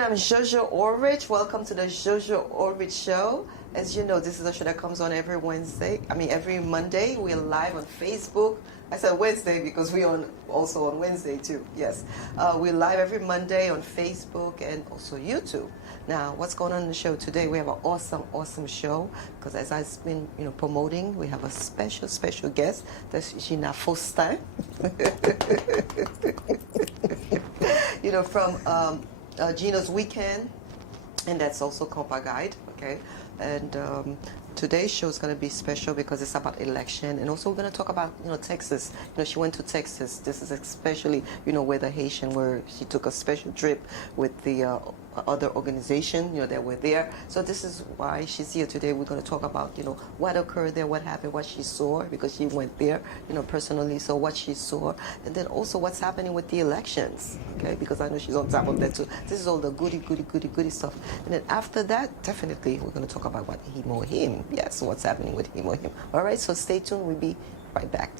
I'm Jojo Allrich. Welcome to the Jojo Allrich Show. As you know, this is a show that comes on every Monday. We're live on Facebook. I said Wednesday because we're also on Wednesday too. Yes, we're live every Monday on Facebook and also YouTube. Now, what's going on in the show today? We have an awesome show because as I've been, promoting, we have a special guest. That's Gina Faustin. From Gina's Weekend, and that's also Compa Guide. Okay, and today's show is going to be special because it's about election, and also we're going to talk about Texas. She went to Texas. This is especially where the Haitian, where she took a special trip with the other organization that were there. So this is why she's here today. We're going to talk about what occurred there, what happened, what she saw, because she went there personally. So what she saw, and then also what's happening with the elections. Okay, because I know she's on top of that too. This is all the goody stuff. And then after that, definitely we're going to talk about what him or him. Yes, what's happening with him or him. All right, so stay tuned. We'll be right back.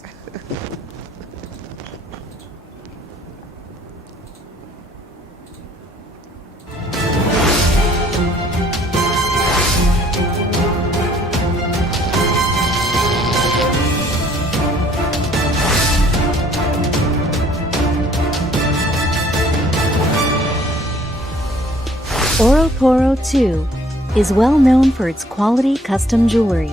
Oroporo 2 is well known for its quality custom jewelry.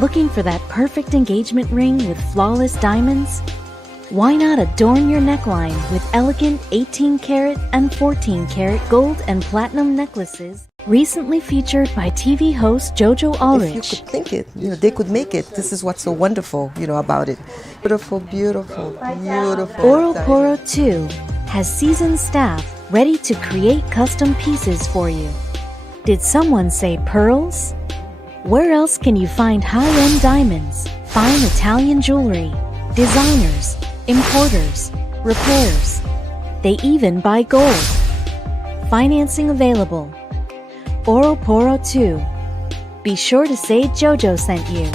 Looking for that perfect engagement ring with flawless diamonds? Why not adorn your neckline with elegant 18-karat and 14-karat gold and platinum necklaces? Recently featured by TV host Jojo Allrich. If you could think it, they could make it. This is what's so wonderful, about it. Beautiful. Oroporo 2 has seasoned staff ready to create custom pieces for you. Did someone say pearls? Where else can you find high-end diamonds, fine Italian jewelry, designers, importers, repairs? They even buy gold. Financing available. Oroporo 2. Be sure to say Jojo sent you.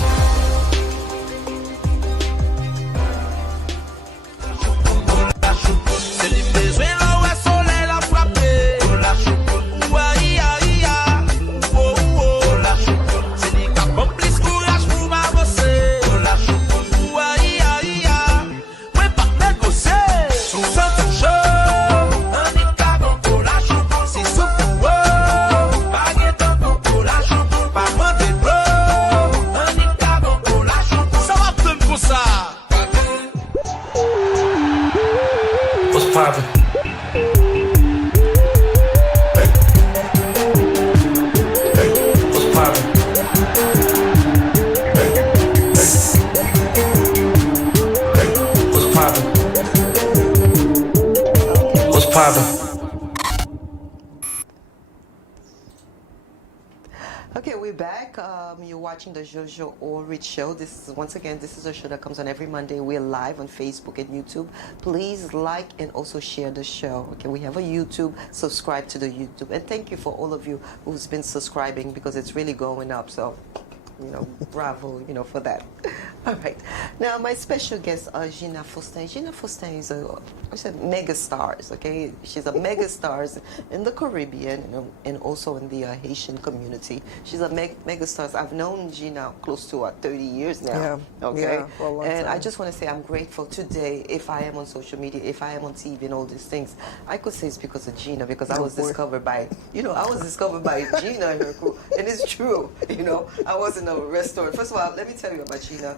Okay, we're back. You're watching the Jojo Allrich Show. This is a show that comes on every Monday. We're live on Facebook and YouTube. Please like and also share the show. Okay, we have a YouTube. Subscribe to the YouTube. And thank you for all of you who's been subscribing because it's really going up. So, bravo, for that. All right. Now, my special guest, Gina Faustin. Gina Faustin is mega stars, okay? She's a mega stars in the Caribbean and also in the Haitian community. She's a mega stars. I've known Gina close to 30 years now. Yeah. Okay. Yeah, for a long and time. I just want to say I'm grateful today. If I am on social media, if I am on TV and all these things, I could say it's because of Gina because I was discovered by, Gina and her crew, and it's true. I was in a restaurant. First of all, let me tell you about Gina.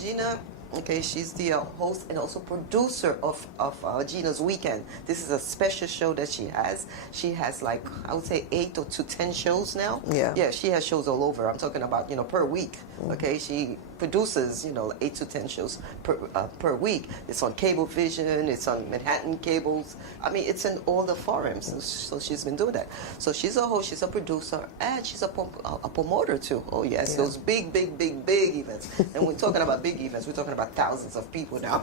Gina, okay, she's the host and also producer of Gina's Weekend. This is a special show that she has. She has I would say 8 to 10 shows now. Yeah. Yeah, she has shows all over. I'm talking about, per week. Okay, she produces, 8 to 10 shows per week. It's on Cablevision, it's on Manhattan Cables. I mean, it's in all the forums. So she's been doing that. So she's a host, she's a producer, and she's a promoter too. Oh yes, those big events. And we're talking about big events. We're talking about thousands of people now.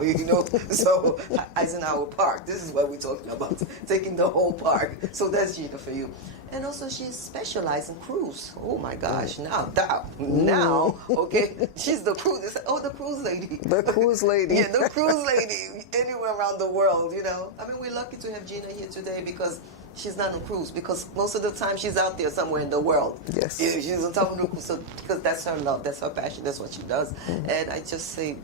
So Eisenhower Park. This is what we're talking about. Taking the whole park. So that's Gina for you. And also she's specialized in cruise. Oh my gosh, now, okay, she's the cruise. The cruise lady. The cruise lady. The cruise lady anywhere around the world, I mean, we're lucky to have Gina here today because she's not on cruise because most of the time she's out there somewhere in the world. Yes. Yeah, she's on top of the cruise, so, because that's her love, that's her passion, that's what she does. And I just say,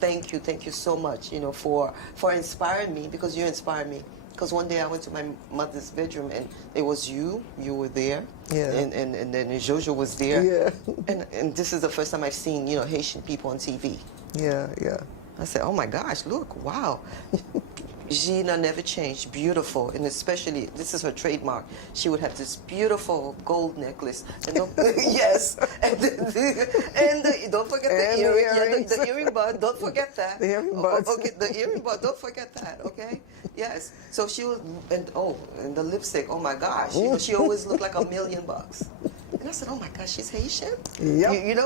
thank you so much, for inspiring me, because you inspired me. Because one day I went to my mother's bedroom and it was you were there, yeah. and then Jojo was there. Yeah. And this is the first time I've seen, Haitian people on TV. Yeah. I said, oh my gosh, look, wow. Gina never changed, beautiful, and especially, this is her trademark, she would have this beautiful gold necklace. And yes, and don't forget the earring, the earring bud, don't forget that. The earring bud. Okay, the earring bud, don't forget that, okay? Yes, so she was, and the lipstick, oh my gosh, she always looked like $1,000,000. And I said, oh my gosh, she's Haitian? Yep.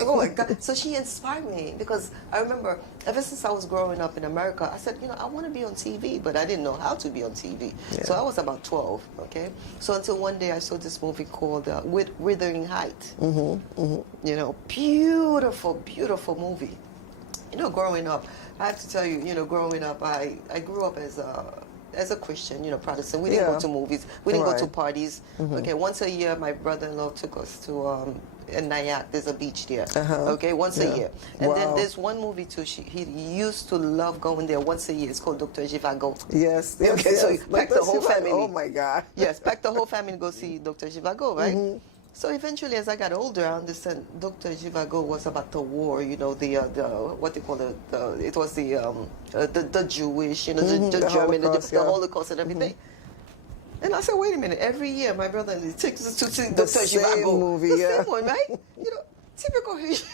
Oh my God. So she inspired me, because I remember ever since I was growing up in America, I said, I want to be on TV, but I didn't know how to be on TV. Yeah. So I was about 12, okay? So until one day I saw this movie called Wuthering Heights. Beautiful, beautiful movie. Growing up, I have to tell you, growing up, I grew up as a Christian, Protestant. We didn't go to movies. We didn't go to parties. Okay, once a year, my brother-in-law took us to in Nyack. There's a beach there. Okay, once a year. And then there's one movie too. He used to love going there once a year. It's called Dr. Jivago. Yes. Okay, so pack the whole family. Oh my God. Yes, pack the whole family to go see Dr. Jivago, right? So eventually, as I got older, I understand Dr. Jivago was about the war, the what they call it was the Jewish, the German, Holocaust, the Holocaust and everything. And I said, wait a minute, every year my brother takes us to see Dr. Jivago. Movie, the yeah. same one, right? Typical Haitian.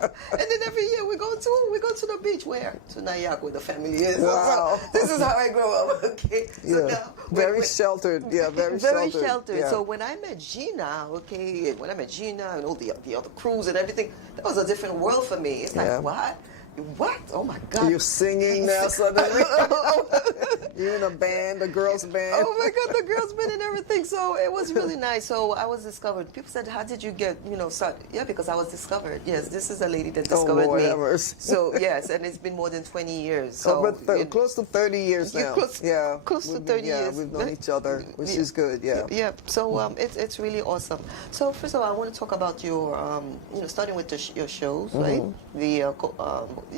And then every year we go to the beach. Where? To Nyack, where the family is. Wow. So this is how I grew up. Okay. So now, very sheltered. Yeah, very sheltered. Very sheltered. Yeah. So when I met Gina, and all the other crews and everything, that was a different world for me. It's like, what? What? Oh my God. You're singing now suddenly. You're in a band, a girls' band. Oh my God, the girls' band and everything. So it was really nice. So I was discovered. People said, how did you get, start? Yeah, because I was discovered. Yes, this is a lady that discovered me. Whatever. So yes, and it's been more than 20 years. So, So close to 30 years now. Close to 30 years. Yeah, we've known each other, which is good. Yeah. Yeah. So it's really awesome. So first of all, I want to talk about your, starting with your shows, right? The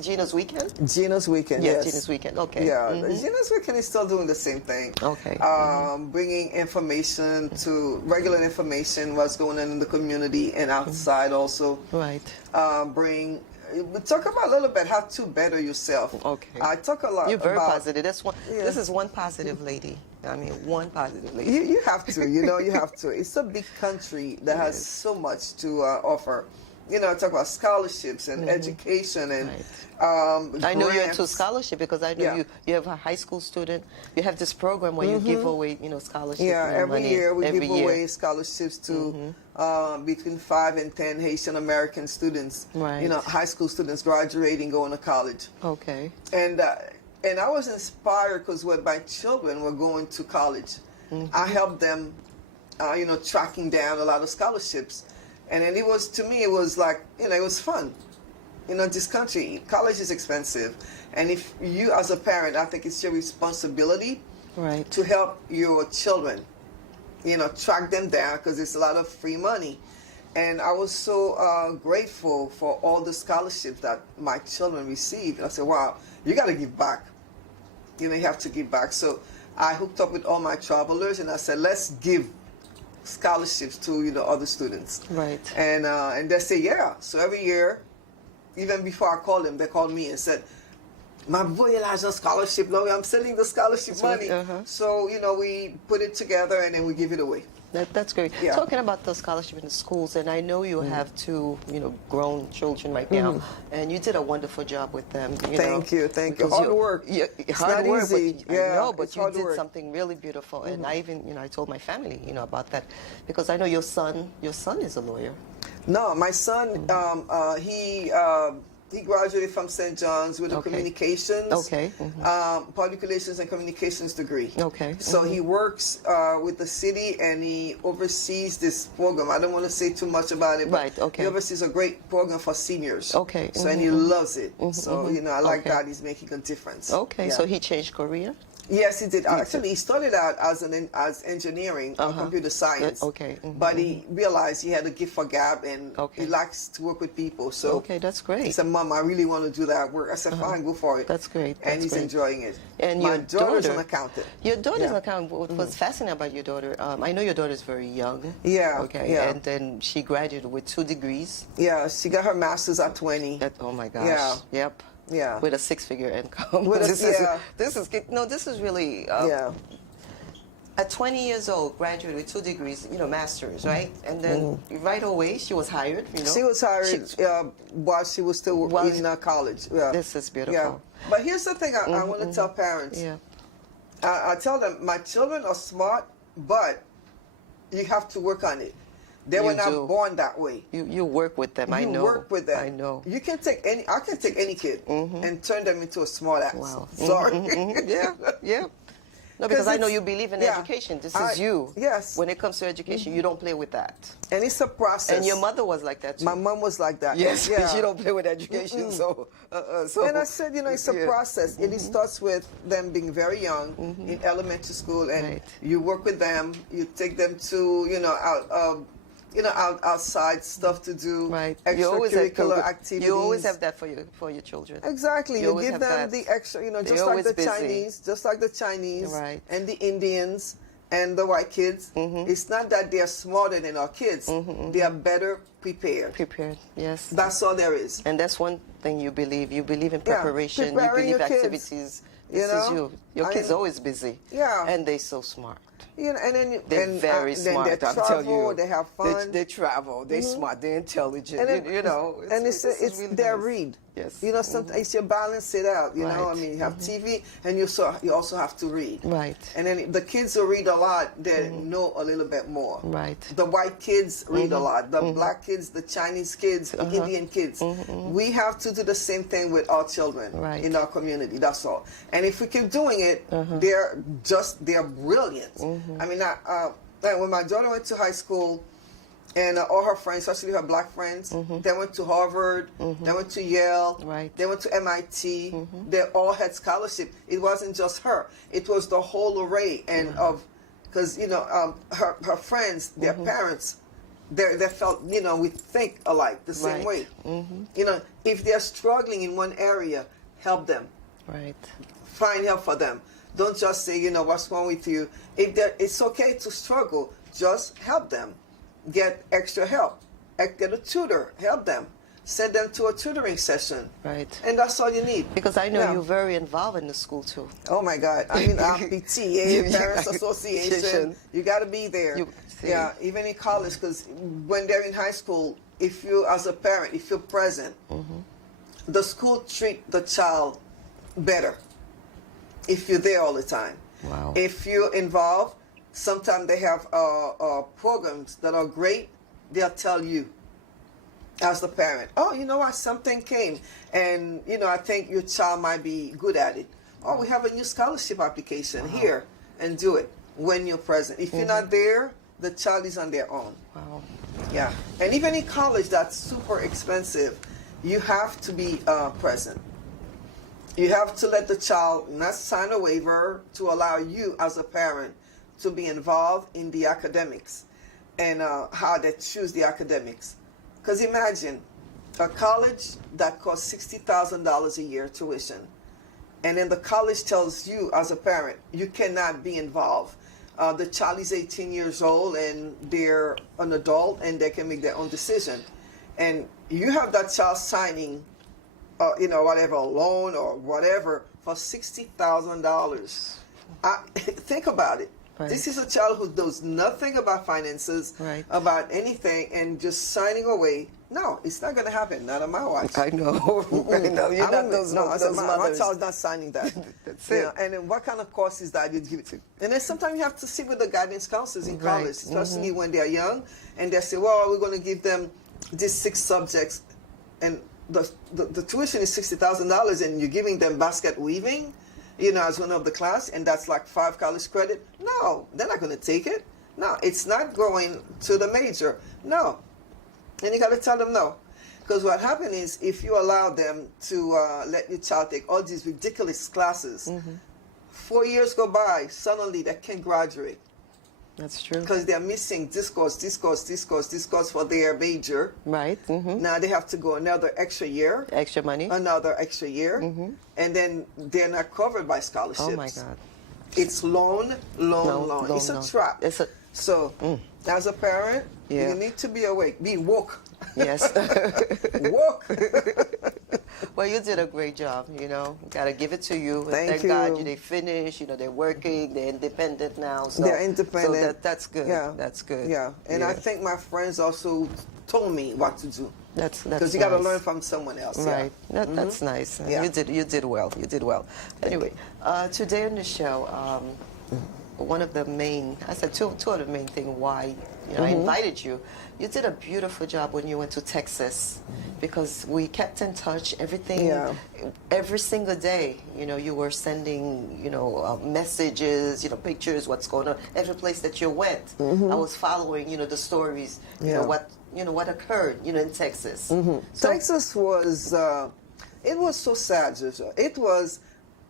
Gina's Weekend? Gina's Weekend, yes. Yes, Gina's Weekend, okay. Yeah, Gina's Weekend is still doing the same thing. Okay. Bringing information regular information, what's going on in the community and outside also. Right. We talk about a little bit how to better yourself. Okay. I talk a lot You're very about, positive. This is one positive lady. I mean, one positive lady. You have to, you have to. It's a big country that has so much to offer. Talk about scholarships and education and I know you're grants. into scholarship because I know you have a high school student. You have this program where you give away, scholarships. Yeah, every money, year we give away scholarships to between 5 and 10 Haitian American students. Right. High school students graduating, going to college. Okay. And I was inspired because when my children were going to college, I helped them, tracking down a lot of scholarships. And then to me, it was like, it was fun. This country, college is expensive. And if you, as a parent, I think it's your responsibility to help your children, track them down because there's a lot of free money. And I was so grateful for all the scholarships that my children received. And I said, wow, you got to give back. You have to give back. So I hooked up with all my travelers and I said, let's give scholarships to other students, right? And they say so every year, even before I called them, they called me and said, my boy has a scholarship now, I'm sending the scholarship money. So we put it together and then we give it away. That's great. Yeah. Talking about the scholarship in the schools, and I know you have two, grown children right now, and you did a wonderful job with them. Thank you. Hard work. Yeah, it's hard not work. easy. But, I know, but you did work. something really beautiful, and I even, I told my family, about that, because I know your son is a lawyer. No, my son, he graduated from St. John's with a communications, public relations and communications degree. Okay. So he works with the city and he oversees this program. I don't want to say too much about it, but he oversees a great program for seniors. Okay. So and he loves it. So I like that he's making a difference. Okay. Yeah. So he changed career. Yes, he did. Actually, he started out as engineering or computer science. Okay. But he realized he had a gift for gab, and he likes to work with people. So okay, that's great. he said, "Mom, I really want to do that work." I said, "Fine, go for it." That's great. And he's enjoying it. And my your daughter's daughter, an accountant. Your daughter's an accountant. What was fascinating about your daughter? I know your daughter's very young. Yeah. Okay. Yeah. And then she graduated with 2 degrees. Yeah, she got her master's at 20. Oh my gosh. Yeah. Yep. Yeah. With a 6-figure income. With this is really at 20 years old, graduated with 2 degrees, masters, right? And then right away she was hired, She was hired while she was still in college. Yeah. This is beautiful. Yeah. But here's the thing I want to tell parents. Yeah. I tell them, my children are smart, but you have to work on it. They were not born that way. You work with them. I know. You work with them. I know. You can take I can take any kid and turn them into a smart ass. Wow. Sorry. Yeah. No, because I know you believe in education. This is you. Yes. When it comes to education, you don't play with that. And it's a process. And your mother was like that too. My mom was like that. Yes. Yeah. She don't play with education. So. And I said, it's a process. It starts with them being very young in elementary school, and you work with them. You take them to outside stuff to do, right? Extracurricular activities. You always have that for your children. Exactly. You give them the extra, just like the Chinese, right, and the Indians and the white kids. It's not that they're smarter than our kids. They are better prepared. Prepared, yes. That's all there is. And that's one thing you believe. You believe in preparation. You believe activities. This is you. Your kids always busy. Yeah. And they're so smart. And then they're very smart. They travel, they have fun. They travel. They're smart. They're intelligent. And it's really their nice. Read. Yes. Sometimes it's your balance it out. You know, you have TV, and you also have to read. Right. And then the kids who read a lot, they know a little bit more. Right. The white kids read a lot. The black kids, the Chinese kids, the Indian kids. We have to do the same thing with our children in our community. That's all. And if we keep doing it, they're brilliant. I mean, when my daughter went to high school, and all her friends, especially her black friends, they went to Harvard, they went to Yale, they went to MIT. They all had scholarship. It wasn't just her; it was the whole array, and because her friends, their parents, they felt we think alike the same way. If they're struggling in one area, help them. Right. Find help for them. Don't just say what's wrong with you. It's okay to struggle. Just help them. Get extra help. Get a tutor. Help them. Send them to a tutoring session. Right. And that's all you need. Because I know you're very involved in the school too. Oh my God. I mean, PTA, Parents Association. You got to be there. Even in college, because when they're in high school, if you, as a parent, if you're present, the school treat the child better if you're there all the time. Wow. If you're involved, sometimes they have programs that are great. They'll tell you as the parent, oh, you know what, something came, and I think your child might be good at it. Oh, we have a new scholarship application here, and do it when you're present. If you're not there, the child is on their own. Wow. Yeah. And even in college, that's super expensive. You have to be present. You have to let the child not sign a waiver to allow you as a parent to be involved in the academics and how they choose the academics. Because imagine a college that costs $60,000 a year tuition, and then the college tells you as a parent, you cannot be involved. The child is 18 years old and they're an adult and they can make their own decision. And you have that child signing whatever, a loan or whatever for $60,000. Think about it. Right. This is a child who knows nothing about finances, about anything, and just signing away. No, it's not going to happen. Not on my watch. I know. I know. You're not those mothers. My child's not signing that. That's it. And then what kind of course is that you'd give it to? And then sometimes you have to sit with the guidance counselors in college, especially when they're young, and they say, well, we're going to give them these 6 subjects, and the tuition is $60,000, and you're giving them basket weaving, as one of the class, and that's like 5 college credit. No, they're not going to take it. No, it's not going to the major. No. And you got to tell them no. Because what happens is if you allow them to let your child take all these ridiculous classes, 4 years go by, suddenly they can't graduate. That's true. Because they're missing this course for their major. Right. Now they have to go another extra year. Extra money. Another extra year. And then they're not covered by scholarships. Oh my God. It's loan. It's a trap. So, as a parent, you need to be awake. Be woke. Yes. Woke. Well, you did a great job, you know. Got to give it to you. Thank Thank you. God they finished. You know, they're working. They're independent now. So, They're independent. So that's good. Yeah. That's good. Yeah. And I think my friends also told me what to do. That's because you got to learn from someone else. Right. That's nice. Yeah. You did well. You did well. Anyway, today on the show, one of the main, I said two of the main things why I invited you. You did a beautiful job when you went to Texas, because we kept in touch. Everything, every single day, you know, you were sending, messages, pictures, what's going on. Every place that you went, I was following, the stories, what occurred, in Texas. So, Texas was, it was so sad, Jojo. It was.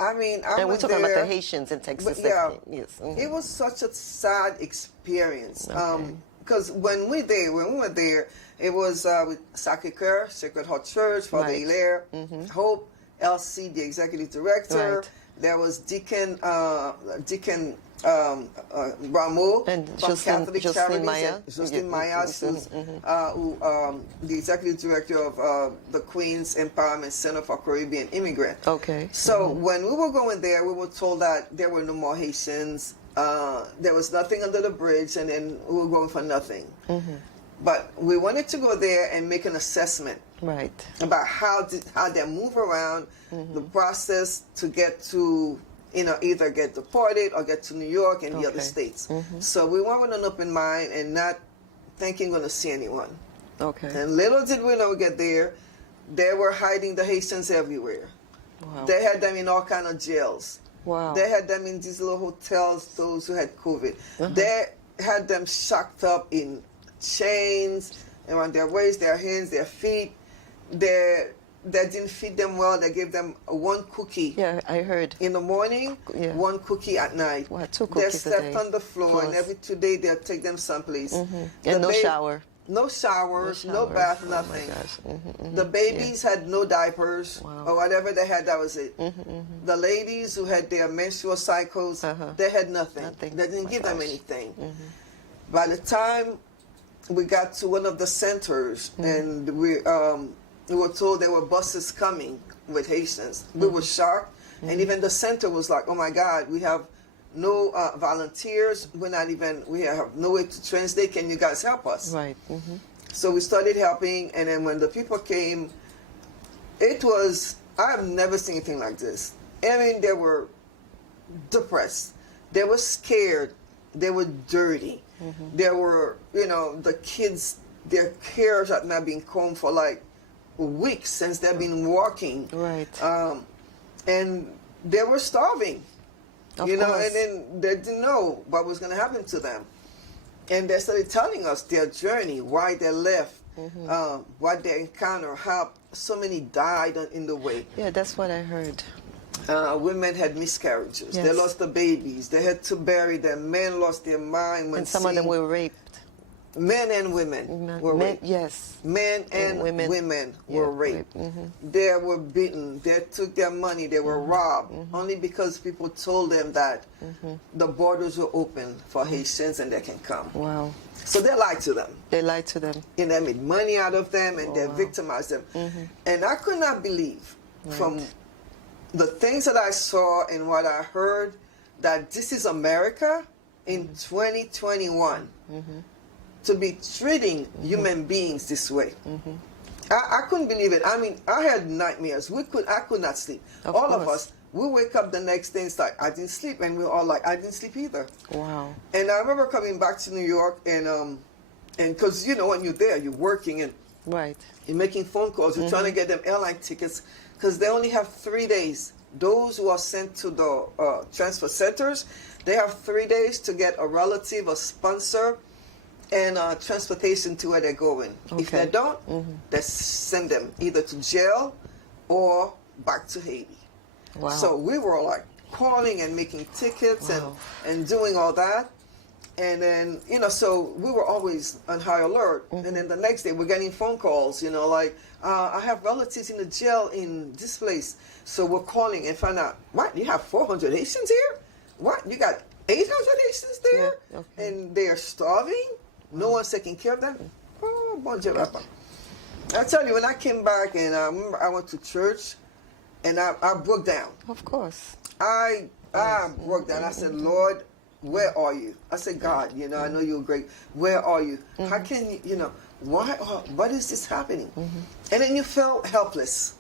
I mean, and we're talking about the Haitians in Texas. Yes. It was such a sad experience. Okay. Because when we were there, it was with Sacré-Cœur, Sacred Heart Church, Father Hilaire, Hope, LC, the executive director. Right. There was Deacon Rameau and from Catholic Charities, Maya. Justine Maya, the executive director of the Queens Empowerment Center for Caribbean Immigrants. Okay. So when we were going there, we were told that there were no more Haitians. There was nothing under the bridge, and then we were going for nothing. But we wanted to go there and make an assessment about how they move around, the process to get to, either get deported or get to New York and the other states. So we went with an open mind and not thinking we're going to see anyone. Okay. And little did we know we get there, they were hiding the Haitians everywhere. Wow. They had them in all kind of jails. Wow. They had them in these little hotels, those who had COVID. They had them shocked up in chains around their waists, their hands, their feet. They didn't feed them well. They gave them one cookie. Yeah, I heard. In the morning, one cookie at night. Wow, 2 They cookies slept a day. on the floor, and every 2 days they'll take them someplace. And no shower. No showers, no bath, nothing. Oh my gosh. The babies had no diapers or whatever they had, that was it. The ladies who had their menstrual cycles, they had nothing. They didn't give them anything. By the time we got to one of the centers and we were told there were buses coming with Haitians, we were shocked. And even the center was like, oh my God, we have no volunteers. We have no way to translate. Can you guys help us? Right. So we started helping, and then when the people came, I have never seen anything like this. I mean, they were depressed. They were scared. They were dirty. They were, the kids, their hairs had not been combed for like weeks since they've been walking. Right. And they were starving. Of and course. then they didn't know what was going to happen to them. And they started telling us their journey, why they left, what they encountered, how so many died in the way. Yeah, that's what I heard. Women had miscarriages. Yes. They lost the babies. They had to bury them. Men lost their mind. And some of them were raped. Men and women were raped. Yes. Men and women were raped. They were beaten. They took their money. They were robbed only because people told them that the borders were open for Haitians and they can come. Wow. So they lied to them. They lied to them. And they made money out of them, and they victimized them. And I could not believe from the things that I saw and what I heard that this is America in 2021. To be treating human beings this way. I couldn't believe it. I mean, I had nightmares. I could not sleep. All of us, we wake up the next day and it's like, I didn't sleep. And we're all like, I didn't sleep either. Wow. And I remember coming back to New York and because, when you're there, you're working and you're making phone calls. You're trying to get them airline tickets because they only have 3 days. Those who are sent to the transfer centers, they have 3 days to get a relative, a sponsor, and transportation to where they're going. If they don't, they send them either to jail or back to Haiti. Wow. So we were like, calling and making tickets Wow. and doing all that. And then, so we were always on high alert. And then the next day we're getting phone calls, like, I have relatives in the jail in this place. So we're calling and find out, what, you have 400 Haitians here? What, you got 800 Haitians there? Yeah, okay. And they're starving? No one's taking care of them? Oh, bon Dieu, Papa. I tell you, when I came back and I remember I went to church and I broke down. Of course. I broke down. I said, Lord, where are you? I said, God, I know you're great. Where are you? How can you, what is this happening? And then you felt helpless.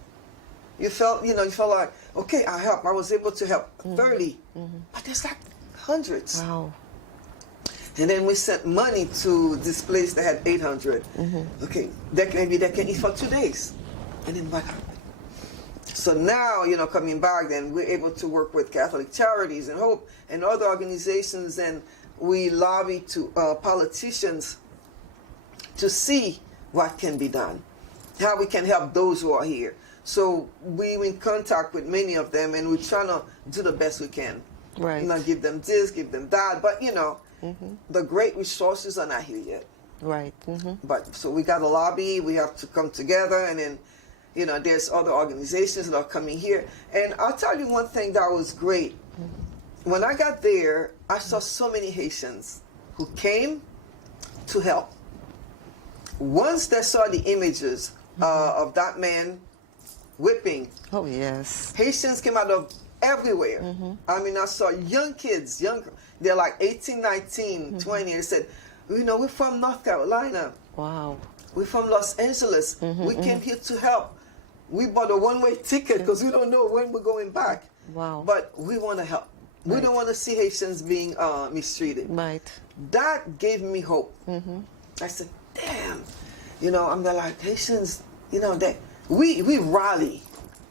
You felt like, okay, I helped. I was able to help 30, but there's like hundreds. Wow. And then we sent money to this place that had 800. Okay, maybe they can eat for 2 days. And then what happened? So now, coming back, then we're able to work with Catholic Charities and Hope and other organizations, and we lobby to politicians to see what can be done, how we can help those who are here. So we're in contact with many of them, and we're trying to do the best we can. Right. Not give them this, give them that, but the great resources are not here yet. Right. But so we got to lobby, we have to come together, and then there's other organizations that are coming here. And I'll tell you one thing that was great. When I got there, I saw so many Haitians who came to help. Once they saw the images of that man whipping, Oh, yes. Haitians came out of everywhere. I mean, I saw young kids, they're like 18, 19, 20, and said, we're from North Carolina. Wow. We're from Los Angeles. We came here to help. We bought a one-way ticket because we don't know when we're going back. Wow. But we want to help. We don't want to see Haitians being mistreated. Right. That gave me hope. I said, damn. I'm like, Haitians, we rally.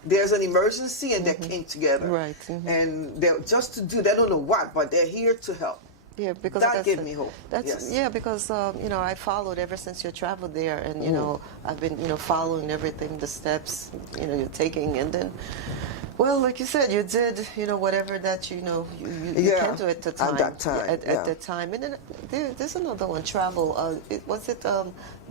There's an emergency and they came together. Right. And they're just to do, they don't know what, but they're here to help. Yeah, because that gave me hope. Yes. Yeah, because I followed ever since you traveled there, and I've been following everything, the steps you're taking, and then, well, like you said, you did whatever that you can do at the time. At that time. At that time, and then there's another one, travel. Was it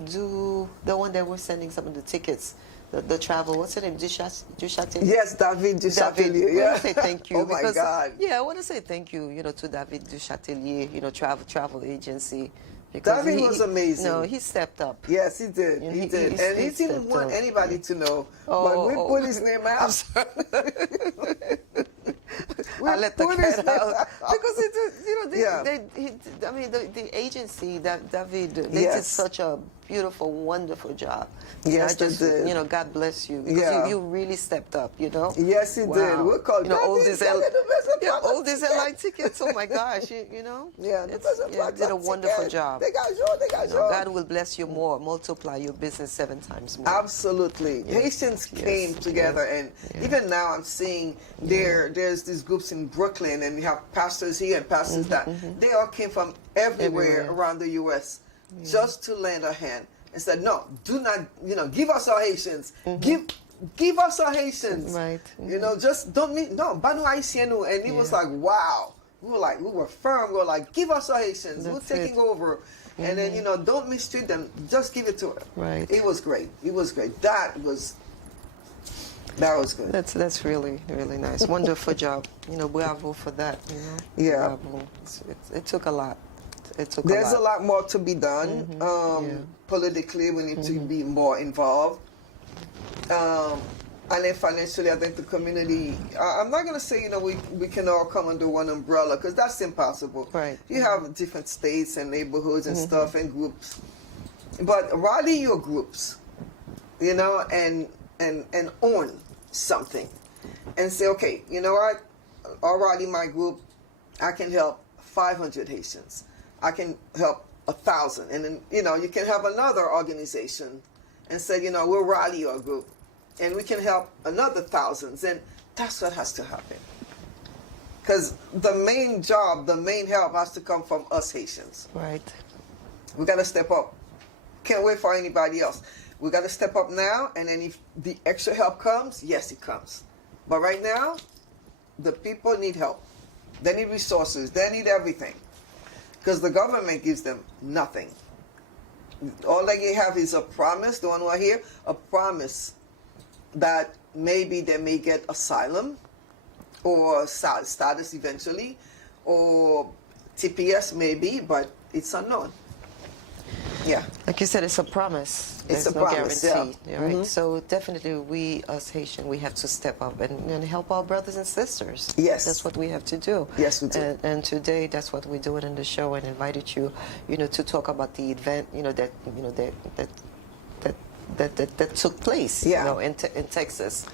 do the one that we're sending some of the tickets? The travel, what's her name? Duchatellier? Yes, David Duchatellier. Yeah. I want to say thank you. Oh my God. Yeah, I want to say thank you, to David Duchatellier, travel agency. Because David was amazing. No, he stepped up. Yes, he did. He did. And he didn't want anybody to know. But we put his name out. I let the cat out because the agency that David they did such a beautiful, wonderful job. Yes, they did. God bless you because you really stepped up. Yes, he did. We're called all these LI tickets. Oh my gosh, Yeah, did a wonderful job. They got you. God will bless you more, multiply your business 7 times more. Absolutely. Haitians came together, and even now I'm seeing there's these groups in Brooklyn, and we have pastors here and pastors that. They all came from everywhere around the U.S. just to lend a hand and said, no, do not, give us our Haitians. Give us our Haitians. Right. Just don't need, no, Banu Haitianu. And it was like, wow. We were firm. We were like, give us our Haitians. We're taking over. And then, don't mistreat them. Just give it to them. Right. It was great. That was good. That's really, really nice. Wonderful job. Bravo for that. Yeah. Bravo. It took a lot. There's a lot more to be done. Politically, we need to be more involved. And then financially, I think the community, I'm not going to say, we can all come under one umbrella, because that's impossible. Right. You have different states and neighborhoods and stuff and groups. But rally your groups, and own something. And say, okay, you know what? I'll rally my group. I can help 500 Haitians. I can help 1,000. And then, you can have another organization and say, we'll rally your group. And we can help another thousands. And that's what has to happen. Because the main job, the main help has to come from us Haitians. Right. We got to step up. Can't wait for anybody else. We got to step up now. And then if the extra help comes, yes, it comes. But right now, The people need help. They need resources. They need everything. Because the government gives them nothing. All they have is a promise, the one who are here, a promise that maybe they may get asylum or status eventually, or TPS maybe, but it's unknown. Yeah. Like you said, it's a promise. It's There's a no promise, guarantee. yeah. Right? So definitely we as Haitian, we have to step up and help our brothers and sisters. Yes. That's what we have to do. Yes, we do. And today that's what we're doing in the show, and invited you, to talk about the event, that took place, Yeah. in Texas.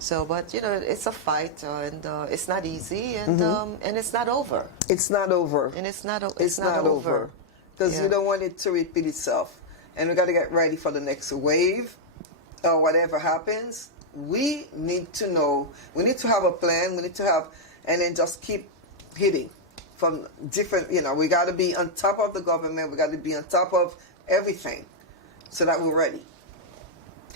So, but it's a fight, and it's not easy, and it's not over. It's not over. And it's not over. Because Yeah. you don't want it to repeat itself. And we got to get ready for the next wave or whatever happens. We need to know. We need to have a plan. We need to have, and then just keep hitting from different, we got to be on top of the government. We got to be on top of everything so that we're ready.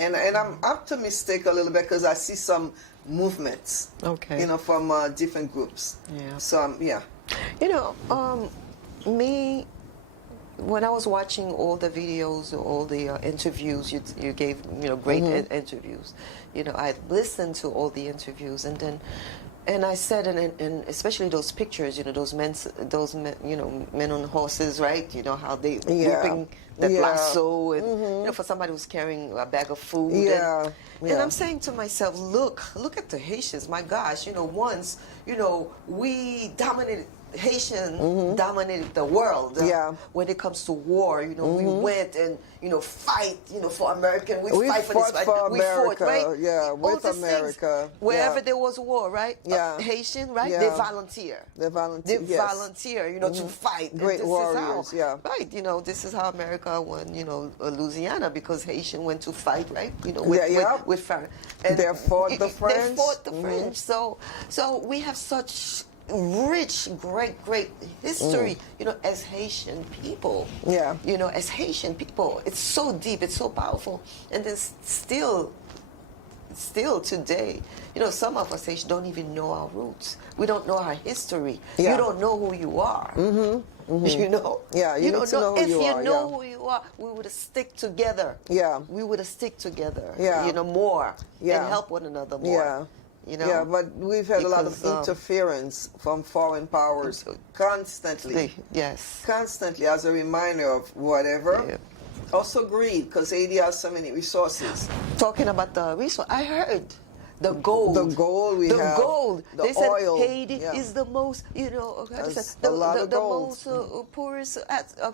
And I'm optimistic a little bit because I see some movements, Okay. from different groups. Yeah. So, yeah. Me, when I was watching all the videos, all the interviews you gave, great interviews. I listened to all the interviews, and I said, and especially those pictures, those men, men on horses, right? How they whipping that lasso, and for somebody who's carrying a bag of food. Yeah. And I'm saying to myself, look at the Haitians. My gosh, once, we dominated. Haitian dominated the world when it comes to war. We went and fight for American. We fight for this. For we America, fought, right? yeah, All with these America, things, wherever yeah. there was war, right? Yeah. Haitian, right? Yeah. They volunteer. They volunteer. They yes. volunteer, to fight. Great and this warriors, is how, yeah. Right, this is how America won, Louisiana, because Haitian went to fight, right? With France. And They fought the French. They fought the French. So we have such rich, great history, as Haitian people. Yeah. As Haitian people. It's so deep, it's so powerful. And then still today, some of us Haitians don't even know our roots. We don't know our history. Yeah. You don't know who you are. Yeah, you need to know who if you you are, know yeah. who you are, we would have stick together. Yeah. We would have stick together. Yeah. More. Yeah. And help one another more. Yeah. Yeah, but we've had a lot of Because, interference from foreign powers constantly. Yes. Constantly, as a reminder of whatever. Yeah. Also greed, because Haiti has so many resources. Talking about the resource, I heard the gold. The gold we have. The gold. The they said oil. Haiti Yeah. is the most, That's the a lot of the gold. most poorest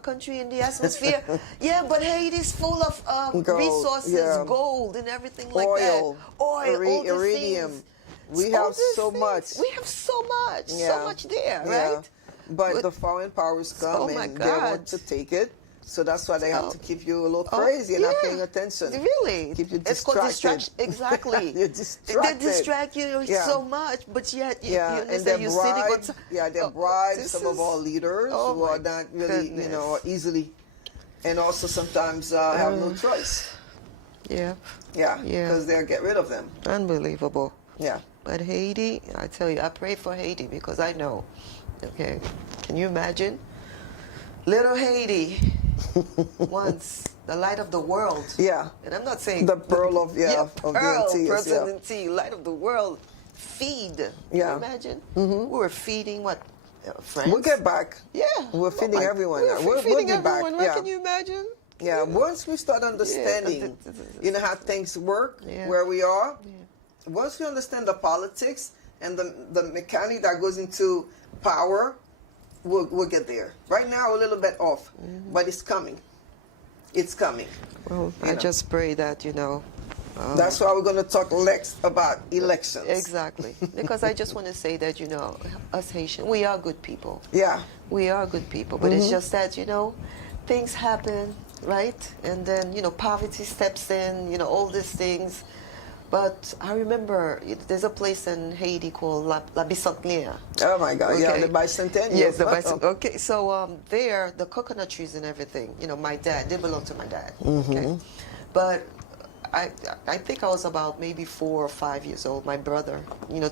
country in the atmosphere. Yeah, but Haiti's full of Gold, resources, yeah. gold and everything like Oil. that. Oil, all these Iridium. things. We All have these so things. much. We have so much. Yeah. So much there, Yeah. right? But the foreign powers come Oh my and they want God. to take it. So that's why they have Oh. to keep you a little crazy and not yeah. paying attention. Really? Keep you It's called distracted. distraction. Exactly. You're distracted. They distract you Yeah. so much, but yet you Yeah, and understand they you're sitting on bribe. top. Yeah, they Oh, bribe this some of is- our leaders oh who are my not really, goodness. easily, and also sometimes have no choice. Yeah. Yeah, Yeah. because they'll get rid of them. Unbelievable. Yeah. But Haiti, I tell you, I pray for Haiti because I know. Okay. Can you imagine? Little Haiti, once the light of the world. Yeah. And I'm not saying The pearl of the pearl, Antilles, yeah. presidency, light of the world, feed. Can Yeah. you imagine? We were feeding what? France? We'll get back. Yeah. We're feeding everyone. We're feeding be back. everyone. What Yeah. can you imagine? Yeah, once we start understanding, how things work, Yeah. where we are, once we understand the politics and the mechanic that goes into power, we'll get there. Right now, we're a little bit off, but it's coming. It's coming. Well, You I know. just pray that, That's why we're going to talk next about elections. Exactly. Because I just want to say that, us Haitian, we are good people. Yeah. We are good people. But it's just that, things happen, right? And then, poverty steps in, all these things. But I remember there's a place in Haiti called La Bicentenaire. Oh my God! Yeah, Okay. the bicentennial. Yes, the bicentennial. Okay, so there, the coconut trees and everything, my dad, they belong to my dad. Okay, but I think I was about maybe 4 or 5 years old. My brother,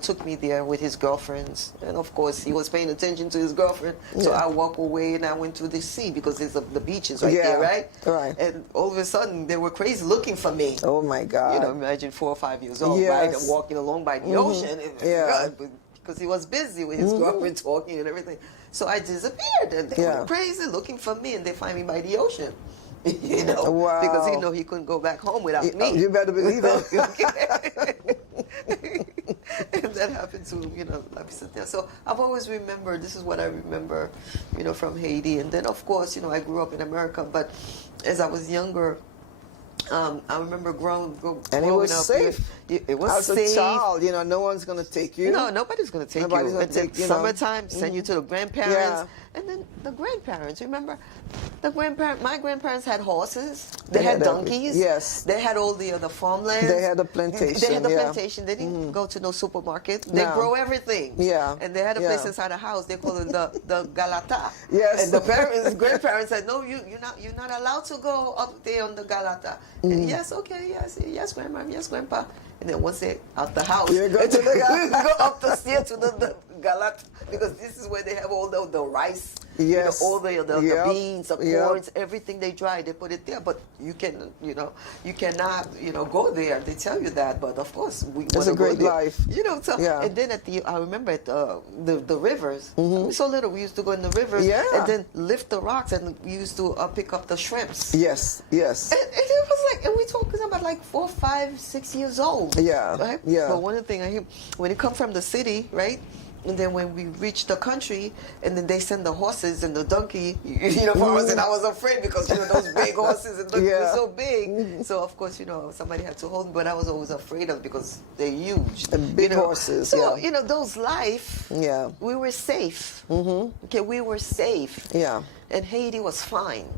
took me there with his girlfriends, and of course he was paying attention to his girlfriend. So I walk away and I went to the sea because there's the beaches right there, right? Right. And all of a sudden they were crazy looking for me. Oh my God! Imagine 4 or 5 years old, right? And walking along by the ocean. Because he was busy with his girlfriend talking and everything. So I disappeared, and they were crazy looking for me, and they find me by the ocean. Wow. Because he couldn't go back home without me. You better believe it. And that happened to like I said there. So I've always remembered. This is what I remember, from Haiti. And then of course, I grew up in America. But as I was younger, I remember growing and it was up. Safe. It was safe. As a child, no one's going to take you. No, nobody's going to take Nobody's you. Gonna take, summertime, send you to the grandparents. Yeah. And then the grandparents. Remember, my grandparents had horses. They had donkeys. Yes. They had all the other farmland. They had a plantation. They had the plantation. They didn't go to no supermarket. They grow everything. Yeah. And they had a place inside the house. They call it the Galata. Yes. And the grandparents said, no, you're not allowed to go up there on the Galata. And yes, okay, yes, grandma, yes, grandpa. And then once they're out the house, you go to the go up the stairs to the Galata, because this is where they have all the rice, yes, all the beans, the corns, everything they dry, they put it there. But you can, you cannot, go there. They tell you that, but of course we want to go there. It's a great life, So and then I remember at the rivers. We were so little, we used to go in the rivers, and then lift the rocks, and we used to pick up the shrimps. Yes. And it was like, and we're talking about like 4, 5, 6 years old. Yeah. Right? Yeah. But one of the things I hear, when you come from the city, right? And then when we reach the country, and then they send the horses and the donkey, for us, and I was afraid because, those big horses and donkeys were so big. So, of course, somebody had to hold me, but I was always afraid of because they're huge. The big horses, So, those life, we were safe. Okay, we were safe. Yeah. And Haiti was fine.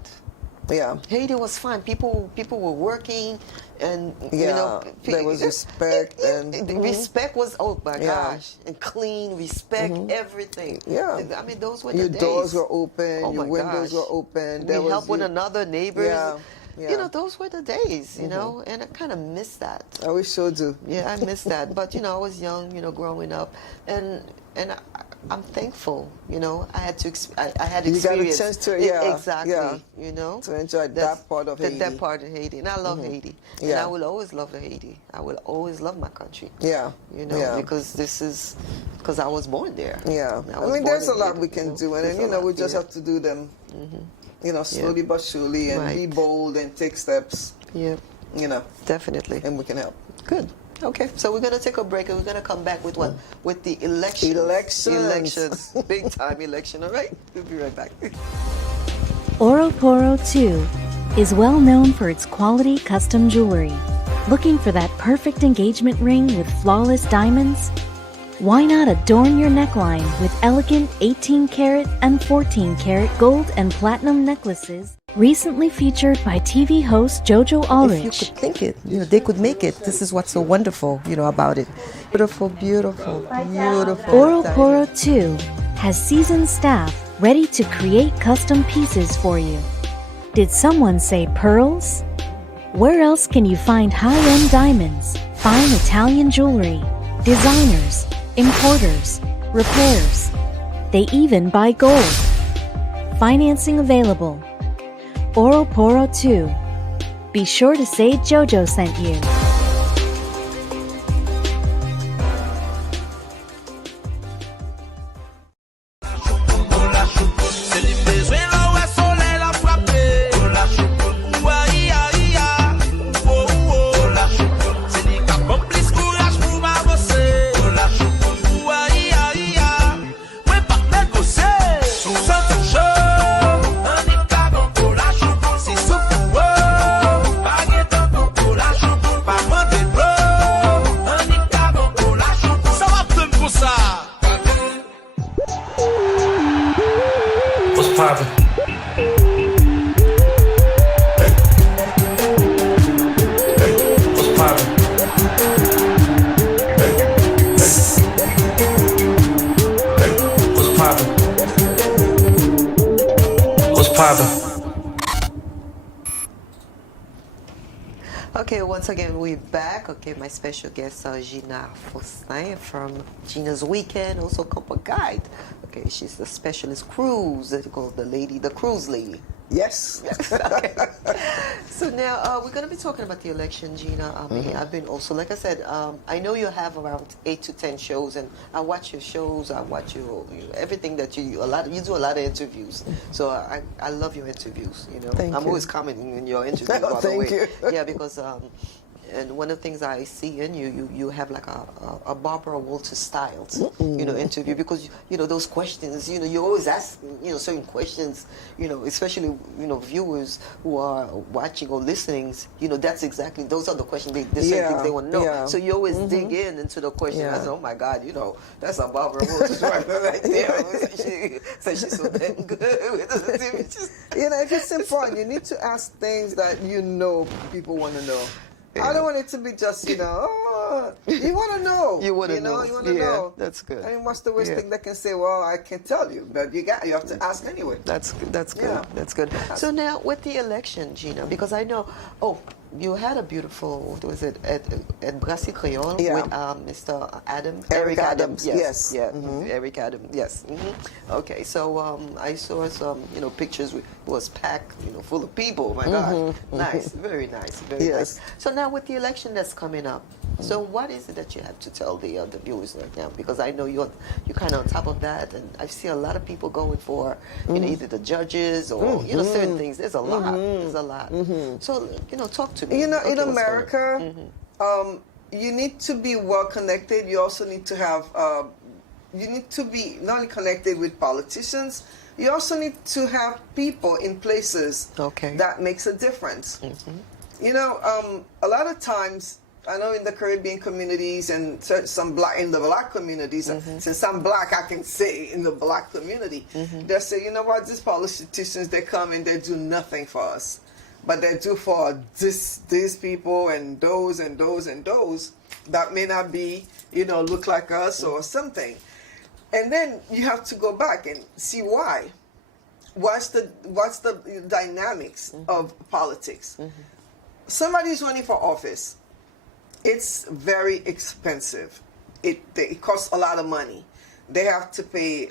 Yeah. Haiti was fine. People were working, and there was respect, and respect was gosh, and clean respect, everything. Yeah. I mean, those were the your days. doors were open, Oh your my windows gosh. were open. We helped one another, neighbors. Yeah. Those were the days, and I kind of miss that. Oh, we sure do. Yeah, I miss that. But I was young, growing up, and I'm thankful. I had to. I had experience. You got a chance to, exactly. Yeah. To enjoy that part of Haiti. That part of Haiti, and I love Haiti, and I will always love Haiti. I will always love my country. Yeah. Because I was born there. Yeah. I mean, there's a lot we can do, and we just have to do them. Slowly but surely, and be bold and take steps. Yeah. Definitely. And we can help. Good. Okay, so we're going to take a break, and we're going to come back with what? With the elections. Elections. Big time election, all right? We'll be right back. Oroporo 2 is well known for its quality custom jewelry. Looking for that perfect engagement ring with flawless diamonds? Why not adorn your neckline with elegant 18-karat and 14-karat gold and platinum necklaces? Recently featured by TV host Jojo Allrich. If you could think it, they could make it. This is what's so wonderful, about it. Beautiful, beautiful, beautiful. Oroporo 2 has seasoned staff ready to create custom pieces for you. Did someone say pearls? Where else can you find high-end diamonds, fine Italian jewelry, designers, importers, repairs? They even buy gold. Financing available. Oroporo 2. Be sure to say Jojo sent you. Okay, once again, we're back. Okay, my special guest, Gina Faustin from Gina's Weekend, also couple guide. Okay, she's the specialist cruise, they call the cruise lady. Yes. Okay. So now we're going to be talking about the election, Gina. I mean, I've been also, like I said, I know you have around 8 to 10 shows, and I watch your shows. I watch your everything that you do. You do a lot of interviews. So I love your interviews. You know, Thank I'm you. always commenting in your interviews. By the Thank way. you. Yeah, because. And one of the things I see in you have like a Barbara Walters style, you know, interview, because you know those questions, you know, you always ask, you know, certain questions, you know, especially, you know, viewers who are watching or listening, you know, that's exactly, those are the questions, the certain things they want to know. Yeah. So you always dig into the question. Yeah. I said, oh my God, you know, that's a Barbara Walters right there. So she's so damn good with the TV. You know, if it's important, you need to ask things that you know people want to know. I don't want it to be just, you know, oh, you want to know. You want to know. You want to know. That's good. I mean, what's the worst thing they can say? Well, I can tell you, but you have to ask anyway. That's good. That's good. Yeah. That's good. So now with the election, Gina, because I know, you had a beautiful, what was it, at Brasserie Creole with Mr. Eric Adams. Yes. Yeah. Eric Adams. Yes. Okay. So I saw some, you know, pictures. It was packed, you know, full of people. My God. Nice. Very nice. Very nice. So now with the election that's coming up, so what is it that you have to tell the viewers right now? Because I know you're kind of on top of that, and I see a lot of people going for, you know, either the judges or you know, certain things. There's a lot. There's a lot. So you know, talk to me. You know, Okay, in what's going America, you need to be well connected. You also need to have, you need to be not only connected with politicians, you also need to have people in places that makes a difference. You know, a lot of times, I know in the Caribbean communities and some in the black communities, since I'm black, I can say in the black community, they say, you know what, these politicians, they come and they do nothing for us. But they do for these people and those and those and those that may not be, you know, look like us or something. And then you have to go back and see why. What's the dynamics of politics? Somebody's running for office. It's very expensive. It costs a lot of money. They have to pay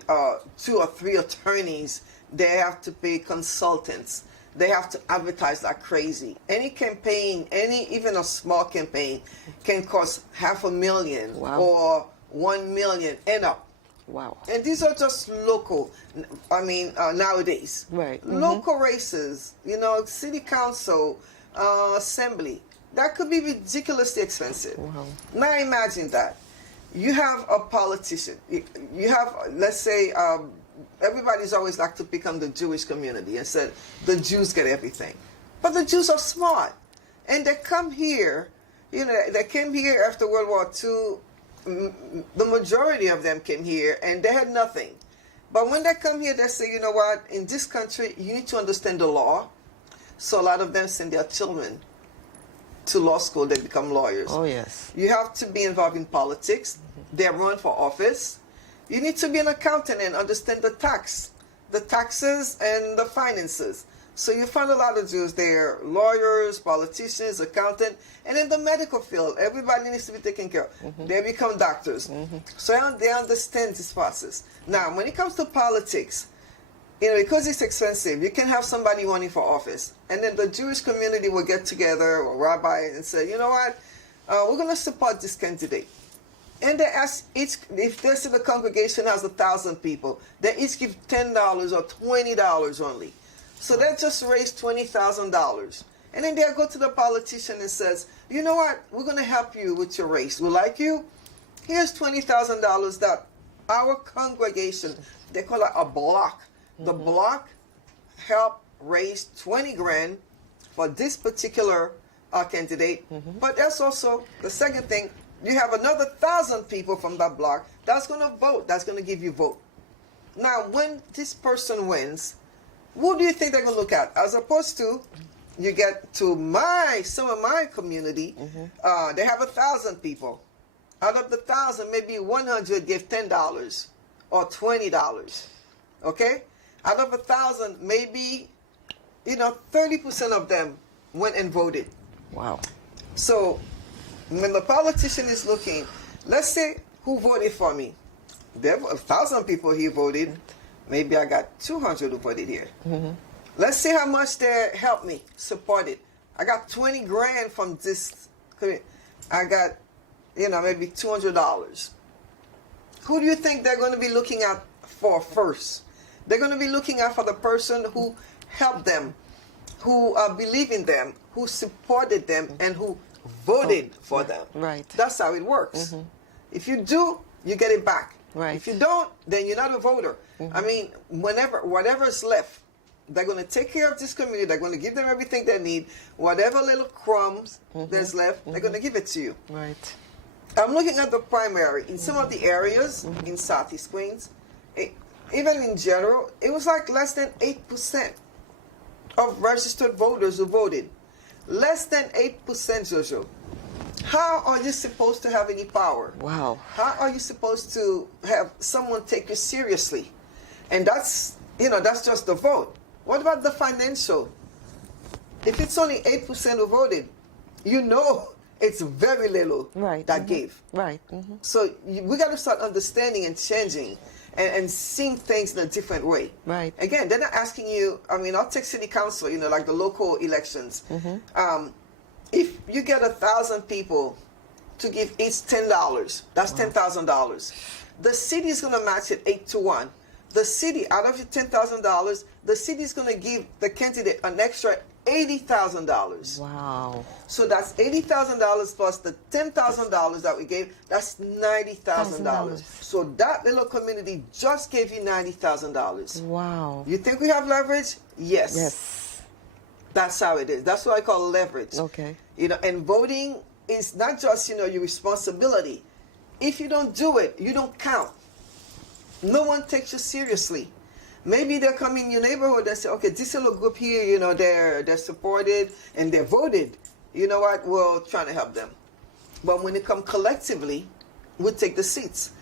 2 or 3 attorneys. They have to pay consultants. They have to advertise like crazy. Any campaign, even a small campaign, can cost $500,000 or $1 million and up. Wow. And these are just local, I mean, nowadays. Right. Local races, you know, city council, assembly. That could be ridiculously expensive. Wow. Now imagine that. You have a politician. You have, let's say, everybody's always like to pick on the Jewish community and said the Jews get everything. But the Jews are smart. And they come here, you know, they came here after World War II. The majority of them came here and they had nothing. But when they come here, they say, you know what, in this country, you need to understand the law. So a lot of them send their children to law school, they become lawyers. Oh, yes. You have to be involved in politics. They run for office. You need to be an accountant and understand the taxes and the finances. So you find a lot of Jews there, lawyers, politicians, accountants, and in the medical field, everybody needs to be taken care of. They become doctors. So they understand this process. Now, when it comes to politics, you know, because it's expensive, you can have somebody running for office, and then the Jewish community will get together, or rabbi, and say, you know what, we're going to support this candidate. And they ask each, if they say the congregation has 1,000 people, they each give $10 or $20 only. So they just raised $20,000. And then they'll go to the politician and says, you know what, we're going to help you with your race. We like you. Here's $20,000 that our congregation, they call it a block. The block helped raise 20 grand for this particular candidate. But that's also the second thing. You have another 1,000 people from that block that's going to vote. That's going to give you vote. Now, when this person wins, what do you think they're going to look at? As opposed to, you get to some of my community, they have 1,000 people. Out of the 1,000, maybe 100 give $10 or $20. Okay? Out of 1,000, maybe, 30% of them went and voted. Wow. So when the politician is looking, let's say who voted for me. There were 1,000 people here voted. Maybe I got 200 who voted here. Let's see how much they helped me, supported. I got 20 grand from this. I got, maybe $200. Who do you think they're going to be looking at for first? They're going to be looking out for the person who helped them, who believed in them, who supported them, and who voted for them. Right. That's how it works. If you do, you get it back. Right. If you don't, then you're not a voter. I mean, whatever's left, they're going to take care of this community. They're going to give them everything they need. Whatever little crumbs there's left, they're going to give it to you. Right. I'm looking at the primary. In some of the areas in Southeast Queens, even in general, it was like less than 8% of registered voters who voted. Less than 8%, Jojo. How are you supposed to have any power? Wow. How are you supposed to have someone take you seriously? And that's just the vote. What about the financial? If it's only 8% who voted, it's very little that gave. Right. So we got to start understanding and changing and seeing things in a different way. Right. Again, they're not asking you, I'll take city council, like the local elections. If you get 1,000 people to give each $10, that's $10,000. The city is going to match it 8-1. The city, out of your $10,000, the city is going to give the candidate an extra $80,000. Wow. So that's $80,000 plus the $10,000 that we gave. That's $90,000. So that little community just gave you $90,000. Wow. You think we have leverage? Yes. Yes. That's how it is. That's what I call leverage. Okay. And voting is not just, your responsibility. If you don't do it, you don't count. No one takes you seriously. Maybe they'll come in your neighborhood and say, okay, this little group here, they're supported and they're voted. You know what? We're trying to help them. But when it comes collectively, we take the seats.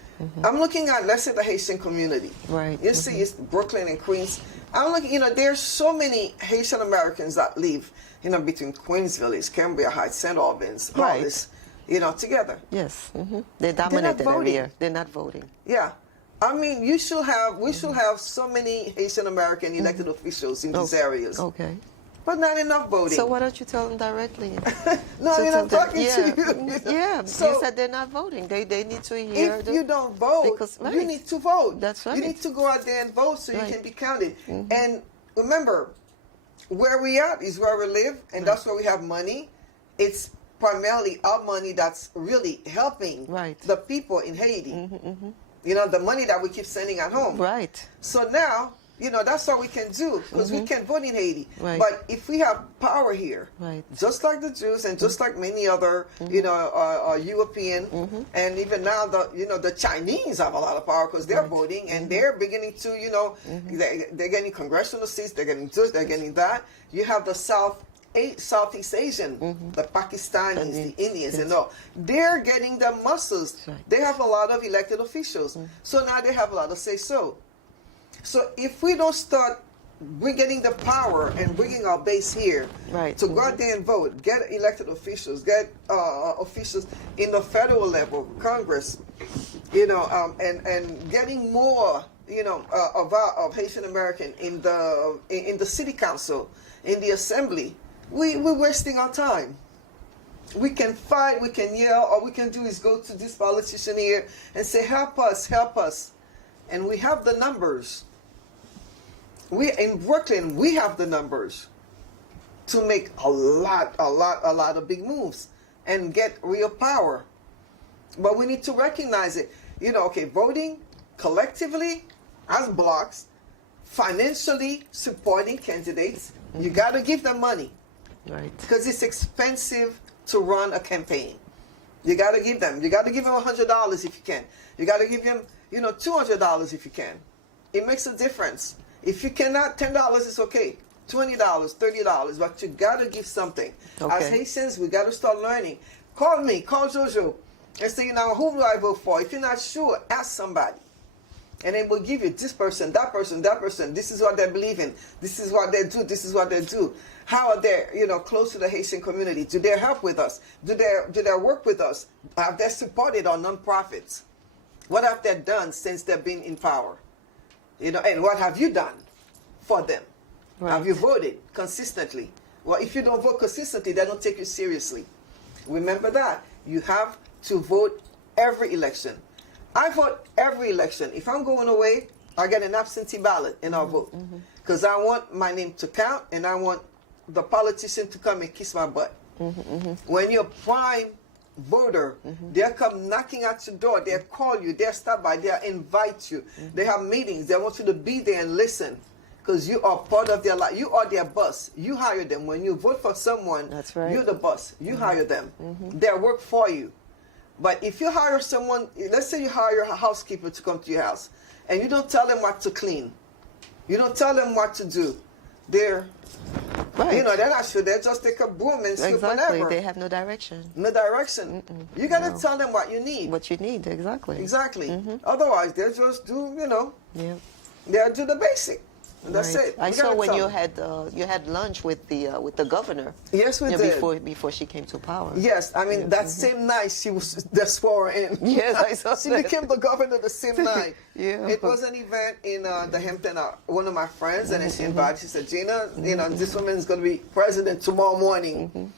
I'm looking at, let's say, the Haitian community. Right. You see, it's Brooklyn and Queens. I'm looking, there's so many Haitian Americans that live, between Queens Village, Cambria Heights, St. Albans, all this, together. Yes. They dominate the area. They're not voting. Yeah. I mean, we should have so many Haitian American elected officials in these areas. Okay. But not enough voting. So why don't you tell them directly? No, I'm talking to you. Yeah, So, you said they're not voting. They need to hear. If you don't vote, you need to vote. That's right. You need to go out there and vote so you can be counted. Mm-hmm. And remember, where we are is where we live, and that's where we have money. It's primarily our money that's really helping the people in Haiti. The money that we keep sending at home. Right. So now, that's what we can do because we can vote in Haiti. Right. But if we have power here, just like the Jews and just like many other, European, and even now the Chinese have a lot of power because they're voting and they're beginning to, they're getting congressional seats, they're getting this, they're getting that. You have the Southeast Asian, the Pakistanis, the Indians, and all. They're getting their muscles. Right. They have a lot of elected officials. So now they have a lot to say so. So if we don't start getting the power and bringing our base here to go out there and vote, get elected officials, get officials in the federal level, Congress, and getting more, of Haitian American in the city council, in the assembly, we're wasting our time. We can fight, we can yell, all we can do is go to this politician here and say, help us, help us. And we have the numbers. In Brooklyn, we have the numbers to make a lot of big moves and get real power. But we need to recognize it. Voting collectively as blocks, financially supporting candidates, you got to give them money. Right. Because it's expensive to run a campaign. You got to give them. You got to give them $100 if you can. You got to give them, $200 if you can. It makes a difference. If you cannot, $10 is okay. $20, $30, but you got to give something. Okay. As Haitians, we got to start learning. Call me, call Jojo, and say, who do I vote for? If you're not sure, ask somebody. And then we'll give you this person, that person, that person. This is what they believe in. This is what they do. This is what they do. How are they, close to the Haitian community? Do they help with us? Do they work with us? Have they supported our nonprofits? What have they done since they've been in power? And what have you done for them? Right. Have you voted consistently? Well, if you don't vote consistently, they don't take you seriously. Remember that. You have to vote every election. I vote every election. If I'm going away, I get an absentee ballot and I'll vote. Because I want my name to count and I want the politician to come and kiss my butt. When you're a prime voter, they'll come knocking at your door. They'll call you. They'll stop by. They'll invite you. They have meetings. They want you to be there and listen. Because you are part of their life. You are their boss. You hire them. When you vote for someone, that's right. You're the boss. You hire them. They work for you. But if you hire someone, let's say you hire a housekeeper to come to your house, and you don't tell them what to clean. You don't tell them what to do. They're, right. They're not sure. They just take a broom and sweep whenever. They have no direction. No direction. You got to tell them what you need. What you need, exactly. Exactly. Otherwise, they'll just do, Yeah. they'll do the basic. That's right. it. I saw when you had lunch with the governor. Yes, we did. Before she came to power. Yes, I mean that same night they swore her in. Yes, I saw she that. became the governor the same night. Yeah. It was an event in the Hampton. One of my friends, and then she invited. She said, "Gina, this woman is going to be president tomorrow morning.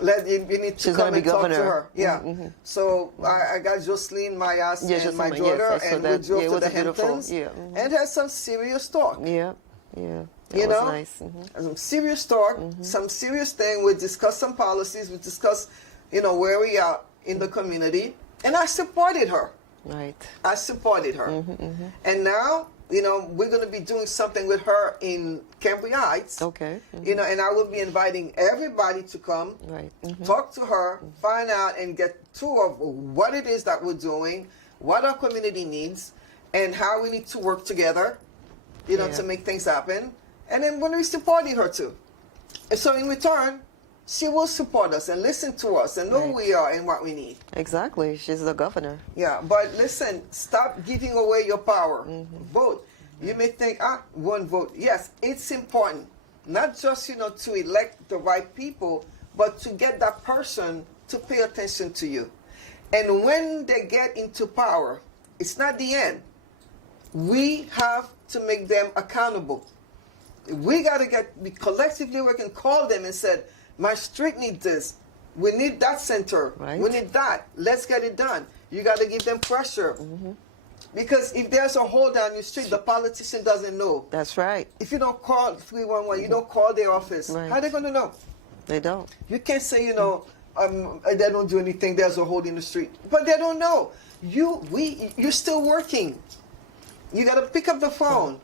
You need to come and talk to her." Yeah. So I got Jocelyn, my ass, and my daughter, and we drove to the Hamptons and had some serious talk. Yeah. Yeah, that was nice. Some serious talk, some serious thing. We discussed some policies. We discussed, where we are in the community, and I supported her. Right. I supported her, and now, we're going to be doing something with her in Cambria Heights. Okay. And I will be inviting everybody to come, right. talk to her, find out, and get tour of what it is that we're doing, what our community needs, and how we need to work together. To make things happen. And then when we're supporting her too. And so in return, she will support us and listen to us and know who we are and what we need. Exactly. She's the governor. Yeah, but listen, stop giving away your power. Vote. You may think, one vote. Yes, it's important. Not just, to elect the right people, but to get that person to pay attention to you. And when they get into power, it's not the end. We have to make them accountable. We got to be collectively working, call them and said, my street needs this. We need that center. Right. We need that. Let's get it done. You got to give them pressure. Because if there's a hole down your street, the politician doesn't know. That's right. If you don't call 311, you don't call their office, right. How are they going to know? They don't. You can't say, they don't do anything, there's a hole in the street. But they don't know. You're still working. You got to pick up the phone.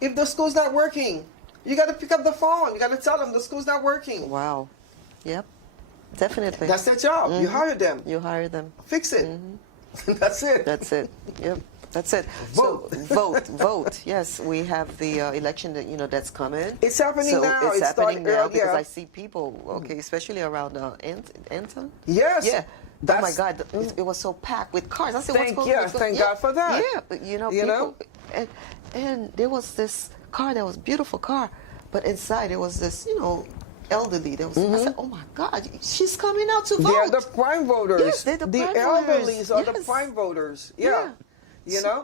If the school's not working, you got to pick up the phone. You got to tell them the school's not working. Wow. Yep. Definitely. That's their job. You hire them. You hire them. Fix it. That's it. That's it. Yep. That's it. Vote. So, vote. Yes, we have the election that that's coming. It's happening now. It's happening now because yeah. I see people. Okay, especially around Anton. Yes. Yeah. Oh my God, it was so packed with cars. I said, what's going on? Thank God for that. Yeah, but people, and there was this car that was beautiful car, but inside there was this, elderly. There was. I said, oh my God, she's coming out to vote. They are the prime voters. Yes, they're the prime elderlies voters. are the prime voters. Yeah.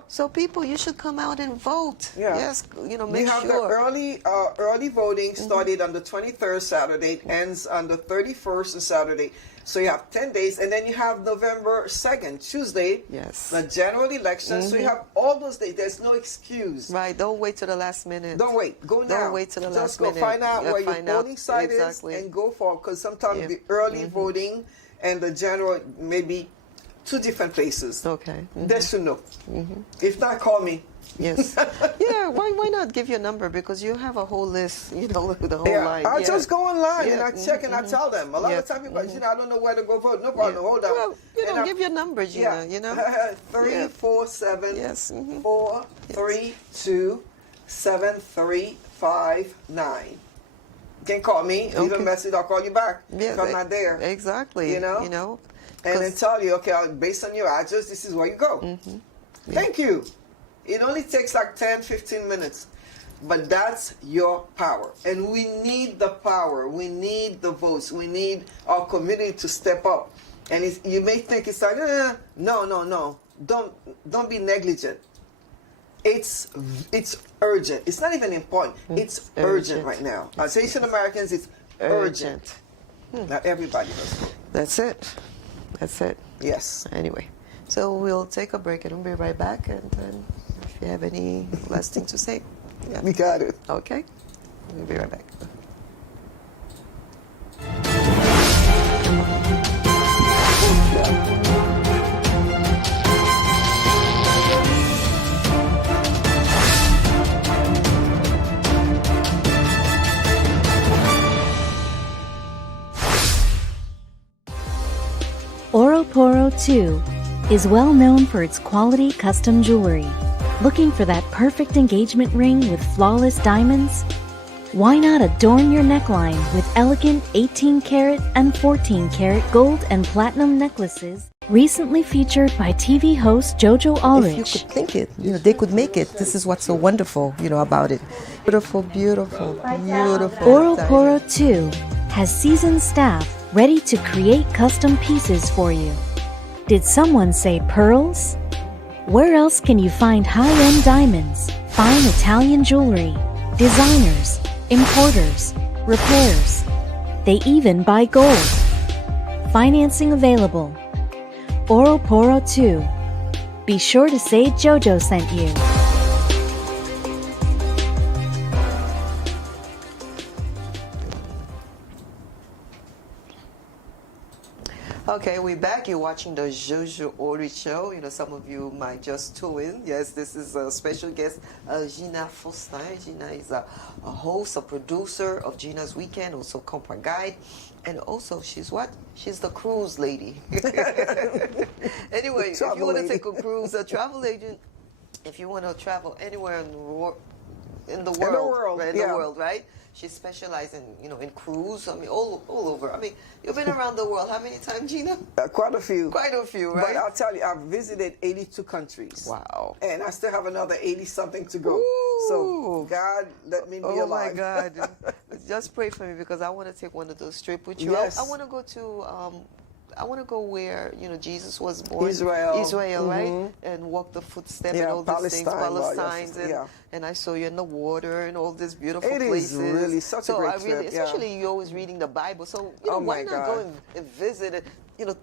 So people, you should come out and vote. Yeah. Yes, make we have sure. the early voting started on the 23rd Saturday. It ends on the 31st Saturday. So you have 10 days, and then you have November 2nd, Tuesday. Yes. The general election. So you have all those days. There's no excuse. Right. Don't wait to the last minute. Don't wait. Go now. Don't wait to the last minute. Just go find out where your voting site is and go for it. Because sometimes the early voting and the general may be two different places. Okay. They should know. If not, call me. Yes. Yeah. Why not give your number? Because you have a whole list. The whole line. I just go online and I Yeah. check and I tell them. A lot of time people, I don't know where to go vote. No problem. Hold on. Well, give your number, Gina. 347 Yes. 432 7359. You can call me, leave a message, I'll call you back. Yeah, if I'm not there. Exactly. And then tell you, okay, based on your address, this is where you go. Thank you. It only takes like 10, 15 minutes. But that's your power. And we need the power. We need the votes. We need our community to step up. And you may think it's like, no. Don't be negligent. It's urgent. It's not even important. It's urgent right now. As Haitian Americans, it's urgent. Not everybody does. That's it. That's it. Yes. Anyway, so we'll take a break and we'll be right back. And then if you have any last thing to say. Yeah. We got it. Okay. We'll be right back. Oroporo 2 is well known for its quality custom jewelry. Looking for that perfect engagement ring with flawless diamonds? Why not adorn your neckline with elegant 18-karat and 14-karat gold and platinum necklaces? Recently featured by TV host Jojo Allrich. If you could think it, they could make it. This is what's so wonderful, about it. Beautiful, beautiful, beautiful. Oroporo 2 has seasoned staff ready to create custom pieces for you. Did someone say pearls? Where else can you find high-end diamonds, fine Italian jewelry, designers, importers, repairs? They even buy gold. Financing available. Oroporo 2. Be sure to say Jojo sent you. Okay, we're back. You're watching the Jojo Allrich show. Some of you might just tune in. Yes, this is a special guest, Gina Faustin. Gina is a host, a producer of Gina's Weekend, also company guide. And also, she's what? She's the cruise lady. Anyway, if you want to take a cruise, a travel agent, if you want to travel anywhere in the world, right? She specializes in cruise. I mean, all over. I mean, you've been around the world. How many times, Gina? Quite a few. Quite a few, right? But I'll tell you, I've visited 82 countries. Wow. And I still have another 80-something to go. Ooh. So, God, let me be alive. Oh, my God. Just pray for me because I want to take one of those trips with you. Yes. I want to go to... I want to go where Jesus was born, Israel, right, and walk the footsteps and all these things, Palestine, and I saw you in the water and all these beautiful places. It is really such a great trip. Especially you're always reading the Bible, so why not go and visit it?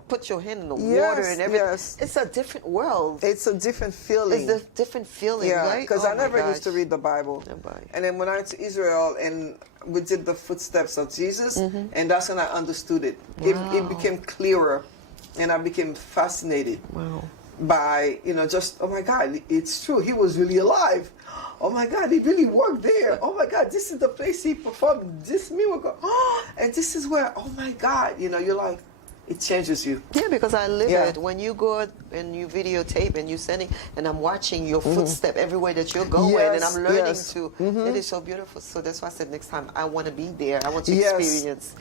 Put your hand in the water and everything. Yes. It's a different world. It's a different feeling. It's a different feeling, right? Because I never used to read the Bible. Nobody. And then when I went to Israel and we did the footsteps of Jesus, and that's when I understood it. Wow. It became clearer, and I became fascinated by, just, oh my God, it's true. He was really alive. Oh my God, he really worked there. Oh my God, this is the place he performed this miracle. And this is where, oh my God, you're like, it changes you. Yeah, because I live it. When you go and you videotape and you're sending, and I'm watching your footstep everywhere that you're going, and I'm learning to. It is so beautiful. So that's why I said next time I want to be there. I want to experience,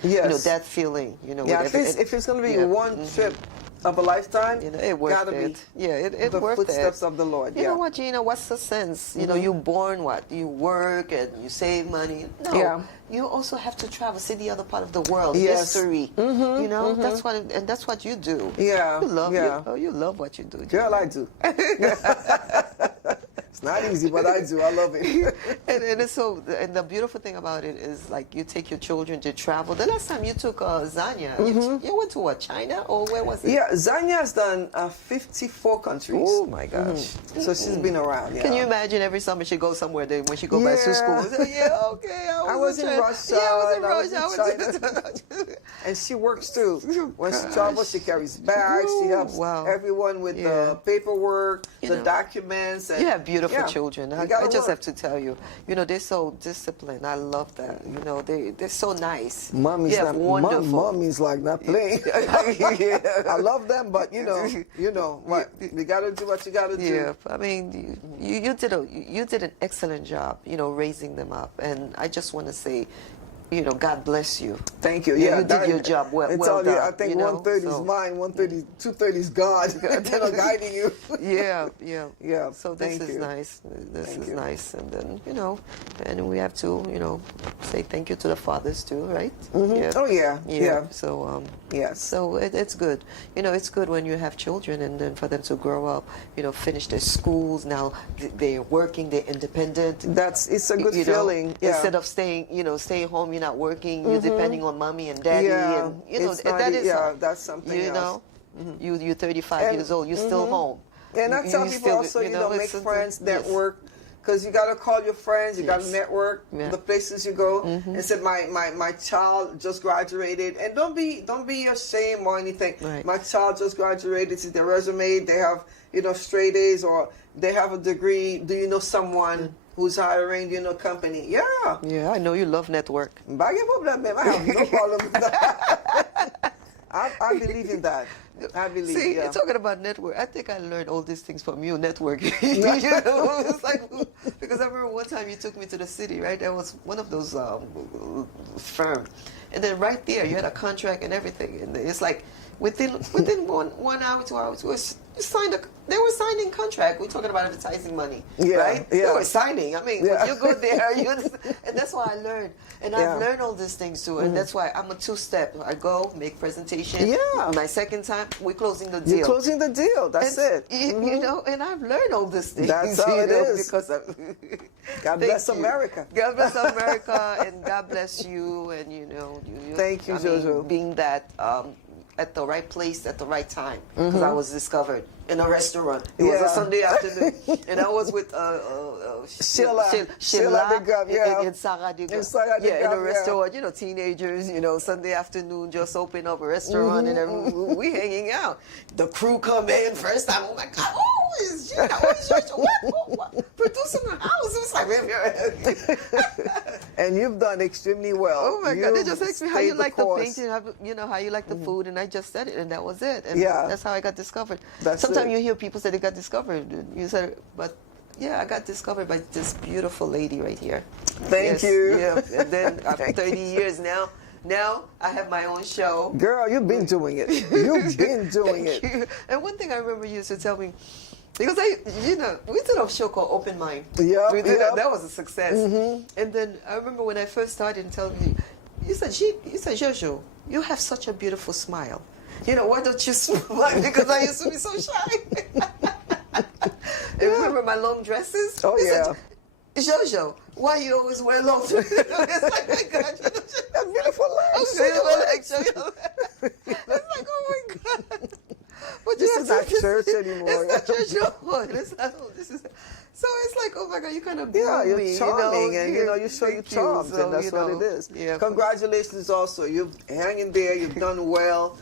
that feeling. Yeah, if it's going to be one trip of a lifetime, it worth it. It the worth footsteps it. of the Lord. You know what, Gina? What's the sense? You born what? You work and you save money. No, you also have to travel, see the other part of the world, history. That's what, and that's what you do. Yeah, you love you love what you do, Gina. Girl, I do. It's not easy, but I do. I love it. and it's so. And the beautiful thing about it is, like, you take your children to travel. The last time you took Zanya, you went to what? China or where was it? Yeah, Zanya has done 54 countries. Oh my gosh! So she's been around. Yeah. Can you imagine every summer she goes somewhere? Then when she go back to school, I was in Russia. Yeah, I was in China. And she works too. When she travels, she carries bags. She helps everyone with the paperwork, the documents. And you have beautiful children. I just have to tell you, they're so disciplined. I love that. They're so nice. Mommy's like not playing. I love them, but what you got to do what you got to do. Yeah, I mean, you did an excellent job, raising them up, and I just want to say, God bless you. Thank you. You did your job well. It's Well all done. I think 130 is mine, 230 is God. Guiding you. Yeah. Yeah. So this is nice. This is nice, and then and we have to say thank you to the fathers too, right? Yeah. Oh yeah. So yes. So it's good. It's good when you have children, and then for them to grow up, finish their schools. Now they're working, they're independent. It's a good feeling. Yeah. Instead of staying home, you're not working, you're depending on mommy and daddy, and that's something else. You're 35 years old, you're still home. And I tell people also, make friends, network, because you got to call your friends, you got to network the places you go. And said my child just graduated, and don't be ashamed or anything. Right. My child just graduated. See their resume, they have straight A's or they have a degree. Do you know someone who's hiring, company? Yeah, I know you love network. I have no problem with that. I believe in that. I believe. See, you're talking about network. I think I learned all these things from you, networking. It's like, because I remember one time you took me to the city, right? There was one of those firms, and then right there you had a contract and everything, and it's like within 1 hour, 2 hours, they were signing contract. We're talking about advertising money, right? Yeah. They were signing. I mean, when you go there, and that's why I learned. And I've learned all these things too, and that's why I'm a two-step. I go, make presentation. Yeah. My second time, we're closing the deal. You're closing the deal. That's it. And I've learned all these things. That's how it is. Because God bless America. God bless America, and God bless you, and Thank you, Jojo. Being that at the right place at the right time, because I was discovered in a restaurant. It was a Sunday afternoon, and I was with Sheila in Sarah de Gaulle. In a restaurant, teenagers, Sunday afternoon, just open up a restaurant, and we hanging out. The crew come in first time. Oh my God! Oh, is Gina? What? Producing the house? It's like, and you've done extremely well. Oh my God! They just asked me how you like the painting, how you like the food, and I just said it, and that was it. And that's how I got discovered. Sometimes you hear people say they got discovered. You said, but I got discovered by this beautiful lady right here. Thank you. Yeah, and then after 30 years now I have my own show. Girl, you've been doing it. You've been doing it. And one thing I remember you used to tell me, because we did a show called Open Mind. Yeah, that was a success. And then I remember when I first started telling me, you said, Jojo, you have such a beautiful smile. Why don't you smile? Because I used to be so shy. And remember my long dresses? Oh, said, Jojo, why you always wear long dresses? It's like, my God, that's beautiful legs. It's like, oh my God. But this is not church anymore. It's not church no. So it's like, oh my God, you kind of you're me, charming, and you show your charms, and that's what it is. Yeah. Congratulations, also. You're hanging there. You've done well.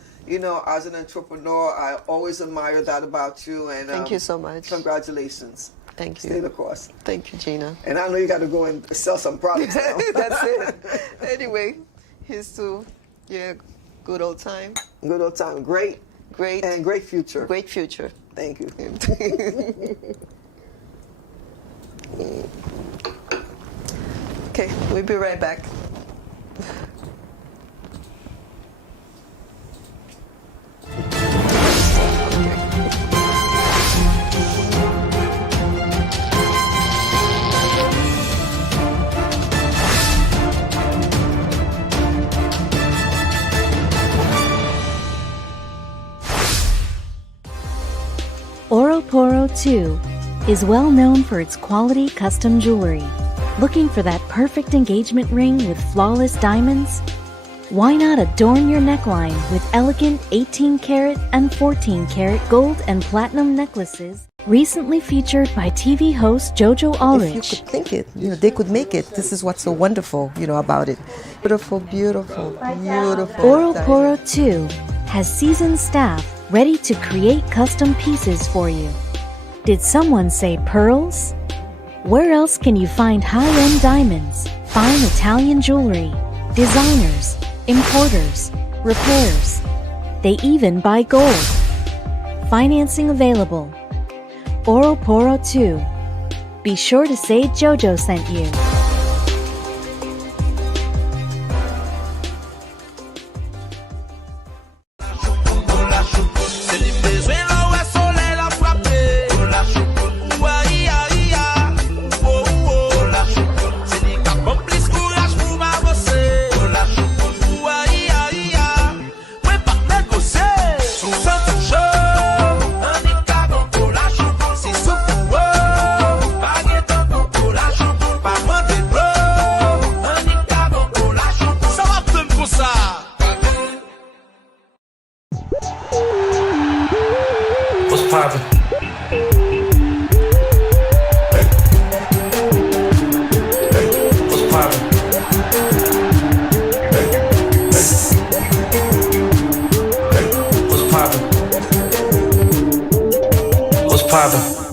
As an entrepreneur, I always admire that about you. And thank you so much. Congratulations. Thank you. Stay the course. Thank you, Gina. And I know you got to go and sell some products now. That's it. Anyway, here's to good old time. Good old time. Great. And great future. Great future. Thank you. Okay, we'll be right back. Oroporo 2 is well known for its quality custom jewelry. Looking for that perfect engagement ring with flawless diamonds? Why not adorn your neckline with elegant 18-karat and 14-karat gold and platinum necklaces? Recently featured by TV host Jojo Allrich. If you could think it, they could make it. This is what's so wonderful, about it. Beautiful, beautiful, beautiful. Oroporo 2 has seasoned staff ready to create custom pieces for you. Did someone say pearls? Where else can you find high-end diamonds, fine Italian jewelry, designers, importers, repairs? They even buy gold. Financing available. Oroporo 2. Be sure to say Jojo sent you. poppin'? What's poppin'? What's poppin'? What's poppin'?